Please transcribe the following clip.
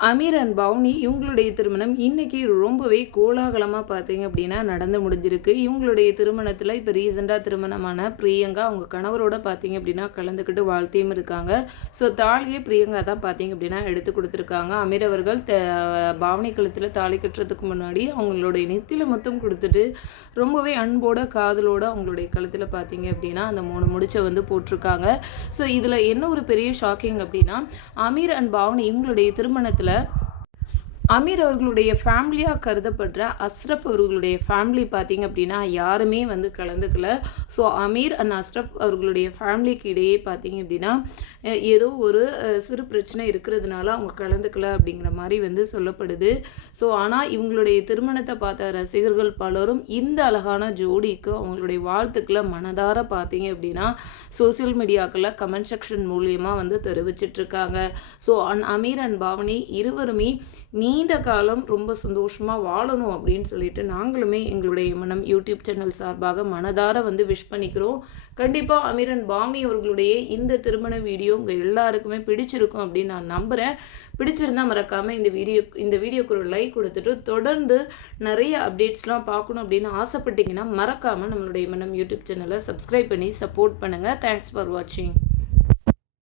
Amir and பவுனி இவங்களுடைய திருமணம் இன்றைக்கி ரொம்பவே கோலாகலமாக பார்த்தீங்க அப்படின்னா நடந்து முடிஞ்சிருக்கு. இவங்களுடைய திருமணத்தில் இப்போ ரீசெண்டாக திருமணமான பிரியங்கா அவங்க கணவரோட பார்த்தீங்க அப்படின்னா கலந்துக்கிட்டு வாழ்த்தியும் இருக்காங்க. ஸோ தாலியை பிரியங்கா தான் பார்த்தீங்க அப்படின்னா எடுத்து கொடுத்துருக்காங்க. அமீர் அவர்கள் த பாவனி கழுத்தில் தாலி கட்டுறதுக்கு முன்னாடி அவங்களுடைய நெத்தியில் மொத்தம் கொடுத்துட்டு ரொம்பவே அன்போட காதலோட அவங்களுடைய கழுத்தில் பார்த்தீங்க அப்படின்னா அந்த மூணு முடிச்சை வந்து போட்டிருக்காங்க. ஸோ இதில் என்ன ஒரு பெரிய ஷாக்கிங் அப்படின்னா அமீர் அண்ட் பவுனி இவங்களுடைய திருமணத்தில் kesinlikle. அமீர் அவர்களுடைய ஃபேமிலியாக கருதப்படுற அஸ்ரஃப் அவர்களுடைய ஃபேமிலி பார்த்தீங்க அப்படின்னா யாருமே வந்து கலந்துக்கல. ஸோ அமீர் அண்ட் அஸ்ரஃப் அவர்களுடைய ஃபேமிலிக்கு இடையே பார்த்தீங்க அப்படின்னா ஏதோ ஒரு சிறு பிரச்சனை இருக்கிறதுனால அவங்க கலந்துக்கல அப்படிங்கிற மாதிரி வந்து சொல்லப்படுது. ஸோ ஆனால் இவங்களுடைய திருமணத்தை பார்த்த ரசிகர்கள் பலரும் இந்த அழகான ஜோடிக்கு அவங்களுடைய வாழ்த்துக்களை மனதார பார்த்தீங்க அப்படின்னா சோசியல் மீடியாக்களில் கமெண்ட் செக்ஷன் மூலியமாக வந்து தெரிவிச்சிட்ருக்காங்க. ஸோ அன் அமீர் அண்ட் பாவனி இருவருமே நீ நீண்ட காலம் ரொம்ப சந்தோஷமாக வாழணும் அப்படின்னு சொல்லிட்டு நாங்களுமே எங்களுடைய மனம் யூடியூப் சேனல் சார்பாக மனதார வந்து விஷ் பண்ணிக்கிறோம். கண்டிப்பாக அமீரன் பாமி அவர்களுடைய இந்த திருமண வீடியோ உங்கள் எல்லாருக்குமே பிடிச்சிருக்கும் அப்படின்னு நான் நம்புகிறேன் பிடிச்சிருந்தா மறக்காமல் இந்த வீடியோ இந்த வீடியோக்கு ஒரு லைக் கொடுத்துட்டு தொடர்ந்து நிறைய அப்டேட்ஸ்லாம் பார்க்கணும் அப்படின்னு ஆசைப்பட்டீங்கன்னா மறக்காமல் நம்மளுடைய மனம் யூடியூப் சேனலை சப்ஸ்கிரைப் பண்ணி சப்போர்ட் பண்ணுங்கள் தேங்க்ஸ் ஃபார் வாட்சிங்